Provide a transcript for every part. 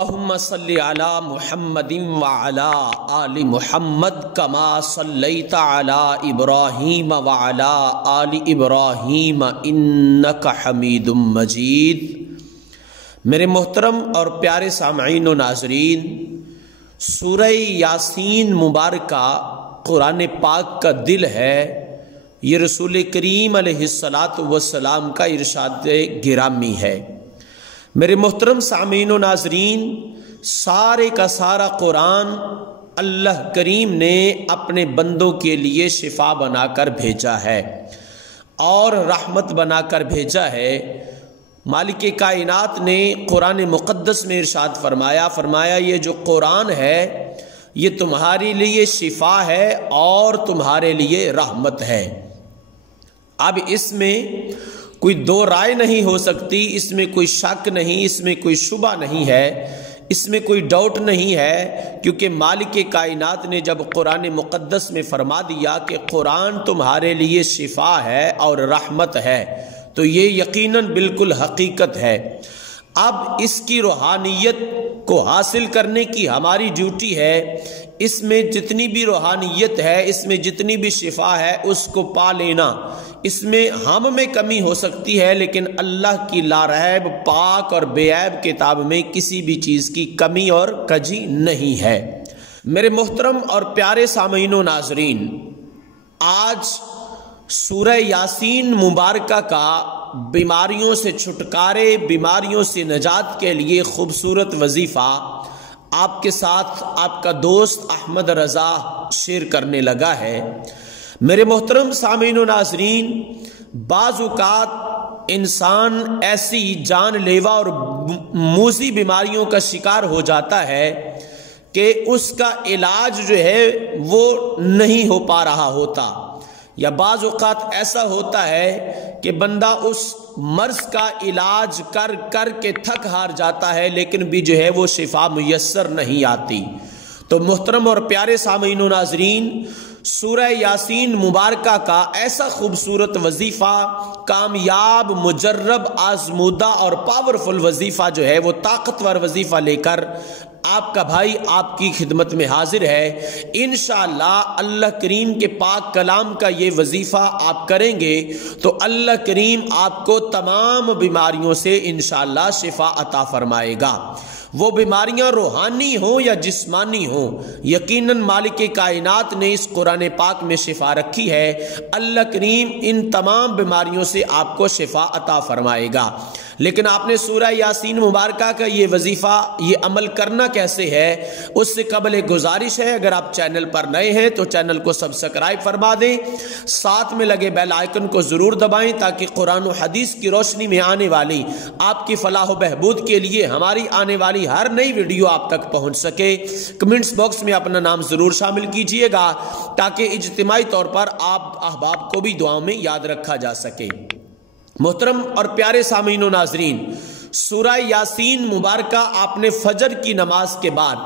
اللہم صلی علی محمد وعلی آل محمد کما صلیت علی ابراہیم وعلی آل ابراہیم انک حمید مجید۔ میرے محترم اور پیارے سامعین و ناظرین، سورہ یاسین مبارکہ قرآن پاک کا دل ہے۔ یہ رسول کریم علیہ السلام کا ارشاد گرامی ہے۔ میرے محترم سامعین و ناظرین، سارے کا سارا قرآن اللہ کریم نے اپنے بندوں کے لیے شفا بنا کر بھیجا ہے اور رحمت بنا کر بھیجا ہے۔ مالک کائنات نے قرآن مقدس میں ارشاد فرمایا یہ جو قرآن ہے یہ تمہارے لیے شفا ہے اور تمہارے لیے رحمت ہے۔ اب اس میں کوئی دو رائے نہیں ہو سکتی، اس میں کوئی شک نہیں، اس میں کوئی شبہ نہیں ہے، اس میں کوئی ڈاؤٹ نہیں ہے، کیونکہ مالک کائنات نے جب قرآن مقدس میں فرما دیا کہ قرآن تمہارے لیے شفا ہے اور رحمت ہے تو یہ یقیناً بالکل حقیقت ہے۔ اب اس کی روحانیت کو حاصل کرنے کی ہماری ڈیوٹی ہے۔ اس میں جتنی بھی روحانیت ہے، اس میں جتنی بھی شفا ہے، اس کو پا لینا۔ اس میں ہم میں کمی ہو سکتی ہے، لیکن اللہ کی لاریب پاک اور بے عیب کتاب میں کسی بھی چیز کی کمی اور کجی نہیں ہے۔ میرے محترم اور پیارے سامعین و ناظرین، آج سورہ یاسین مبارکہ کا بیماریوں سے چھٹکارے، بیماریوں سے نجات کے لیے خوبصورت وظیفہ آپ کے ساتھ آپ کا دوست احمد رضا شیئر کرنے لگا ہے۔ میرے محترم سامعین و ناظرین، بعض اوقات انسان ایسی جان لیوا اور موذی بیماریوں کا شکار ہو جاتا ہے کہ اس کا علاج جو ہے وہ نہیں ہو پا رہا ہوتا، یا بعض اوقات ایسا ہوتا ہے کہ بندہ اس مرض کا علاج کر کر کے تھک ہار جاتا ہے، لیکن بھی جو ہے وہ شفا میسر نہیں آتی۔ تو محترم اور پیارے سامعین و ناظرین، سورہ یاسین مبارکہ کا ایسا خوبصورت وظیفہ، کامیاب، مجرب، آزمودہ اور پاورفل وظیفہ جو ہے وہ طاقتور وظیفہ لے کر آپ کا بھائی آپ کی خدمت میں حاضر ہے۔ انشاءاللہ اللہ کریم کے پاک کلام کا یہ وظیفہ آپ کریں گے تو اللہ کریم آپ کو تمام بیماریوں سے انشاءاللہ شفا عطا فرمائے گا۔ وہ بیماریاں روحانی ہوں یا جسمانی ہوں، یقیناً مالک کائنات نے اس قرآن پاک میں شفا رکھی ہے۔ اللہ کریم ان تمام بیماریوں سے آپ کو شفا عطا فرمائے گا۔ لیکن آپ نے سورہ یاسین مبارکہ کا یہ وظیفہ، یہ عمل کرنا کیسے ہے؟ اس سے قبل ایک گزارش ہے، اگر آپ چینل پر نئے ہیں تو چینل کو سبسکرائب فرما دیں، ساتھ میں لگے بیل آئیکن کو ضرور دبائیں تاکہ قرآن و حدیث کی روشنی میں آنے والی آپ کی فلاح و بہبود کے لیے ہماری آنے والی ہر نئی ویڈیو آپ تک پہنچ سکے۔ کمنٹس باکس میں اپنا نام ضرور شامل کیجئے گا تاکہ اجتماعی طور پر آپ احباب کو بھی دعاؤں میں یاد رکھا جا سکے۔ محترم اور پیارے سامعین و ناظرین، سورہ یاسین مبارکہ آپ نے فجر کی نماز کے بعد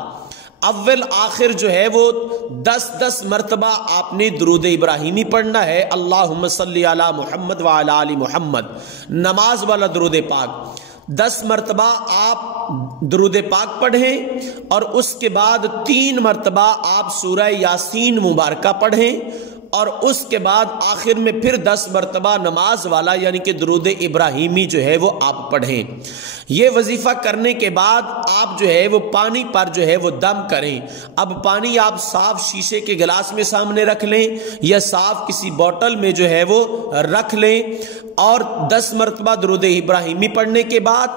اول آخر جو ہے وہ 10 مرتبہ آپ نے درود ابراہیمی پڑھنا ہے۔ اللہم صلی علی محمد وعلی آل محمد، نماز والا درود پاک 10 مرتبہ آپ درود پاک پڑھیں، اور اس کے بعد 3 مرتبہ آپ سورہ یاسین مبارکہ پڑھیں، اور اس کے بعد آخر میں پھر 10 مرتبہ نماز والا یعنی کہ درود ابراہیمی جو ہے وہ آپ پڑھیں۔ یہ وظیفہ کرنے کے بعد آپ جو ہے وہ پانی پر جو ہے وہ دم کریں۔ اب پانی آپ صاف شیشے کے گلاس میں سامنے رکھ لیں یا صاف کسی بوتل میں جو ہے وہ رکھ لیں، اور 10 مرتبہ درود ابراہیمی پڑھنے کے بعد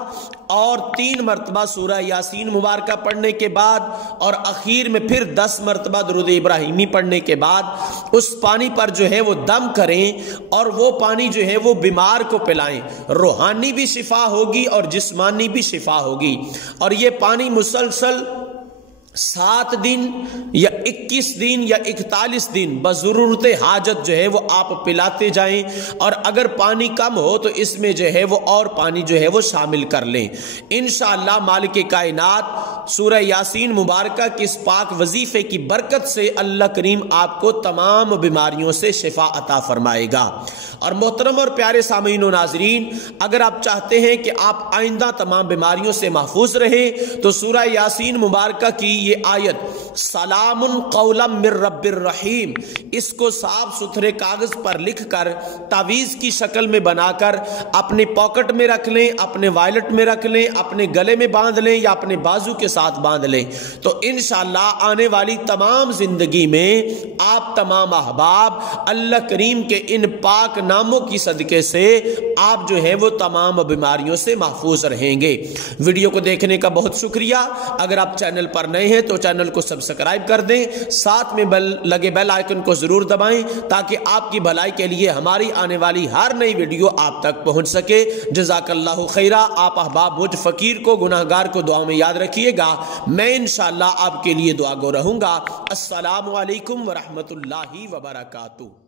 اور 3 مرتبہ سورہ یاسین مبارکہ پڑھنے کے بعد اور اخیر میں پھر 10 مرتبہ درود ابراہیمی پڑھنے کے بعد اس پانی پر جو ہے وہ دم کریں، اور وہ پانی جو ہے وہ بیمار کو پلائیں۔ روحانی بھی شفا ہوگی اور جسمانی بھی شفا ہوگی، اور یہ پانی مسلسل 7 دن یا 21 دن یا 41 دن بضرورت حاجت جو ہے وہ آپ پلاتے جائیں، اور اگر پانی کم ہو تو اس میں جو ہے وہ اور پانی جو ہے وہ شامل کر لیں۔ انشاءاللہ مالک کائنات سورہ یاسین مبارکہ کی اس پاک وظیفے کی برکت سے اللہ کریم آپ کو تمام بیماریوں سے شفا عطا فرمائے گا۔ اور محترم اور پیارے سامعین و ناظرین، اگر آپ چاہتے ہیں کہ آپ آئندہ تمام بیماریوں سے محفوظ رہیں تو سورہ یاسین مبارکہ کی یہ آیت سلام قولا من رب الرحیم، اس کو صاف ستھرے کاغذ پر لکھ کر تعویذ کی شکل میں بنا کر اپنے پاکٹ میں رکھ لیں، اپنے وائلٹ میں رکھ لیں، اپنے گلے میں باندھ لیں یا اپنے بازو کے ساتھ باندھ لیں، تو انشاءاللہ آنے والی تمام زندگی میں آپ تمام احباب اللہ کریم کے ان پاک ناموں کی صدقے سے آپ جو ہیں وہ تمام بیماریوں سے محفوظ رہیں گے۔ ویڈیو کو دیکھنے کا بہت شکریہ۔ اگر آپ چینل پر نئے ہیں تو چینل کو سبسکرائب کر دیں، ساتھ میں لگے بیل آئیکن کو ضرور دبائیں تاکہ آپ کی بھلائی کے لیے ہماری آنے والی ہر نئی ویڈیو آپ تک پہنچ سکے۔ جزاک اللہ خیرہ۔ آپ احباب مجھ فقیر کو، گناہگار کو دعا میں یاد رکھیے گا، میں انشاءاللہ آپ کے لیے دعا گو رہوں گا۔ السلام علیکم ورحمۃ اللہ وبرکاتہ۔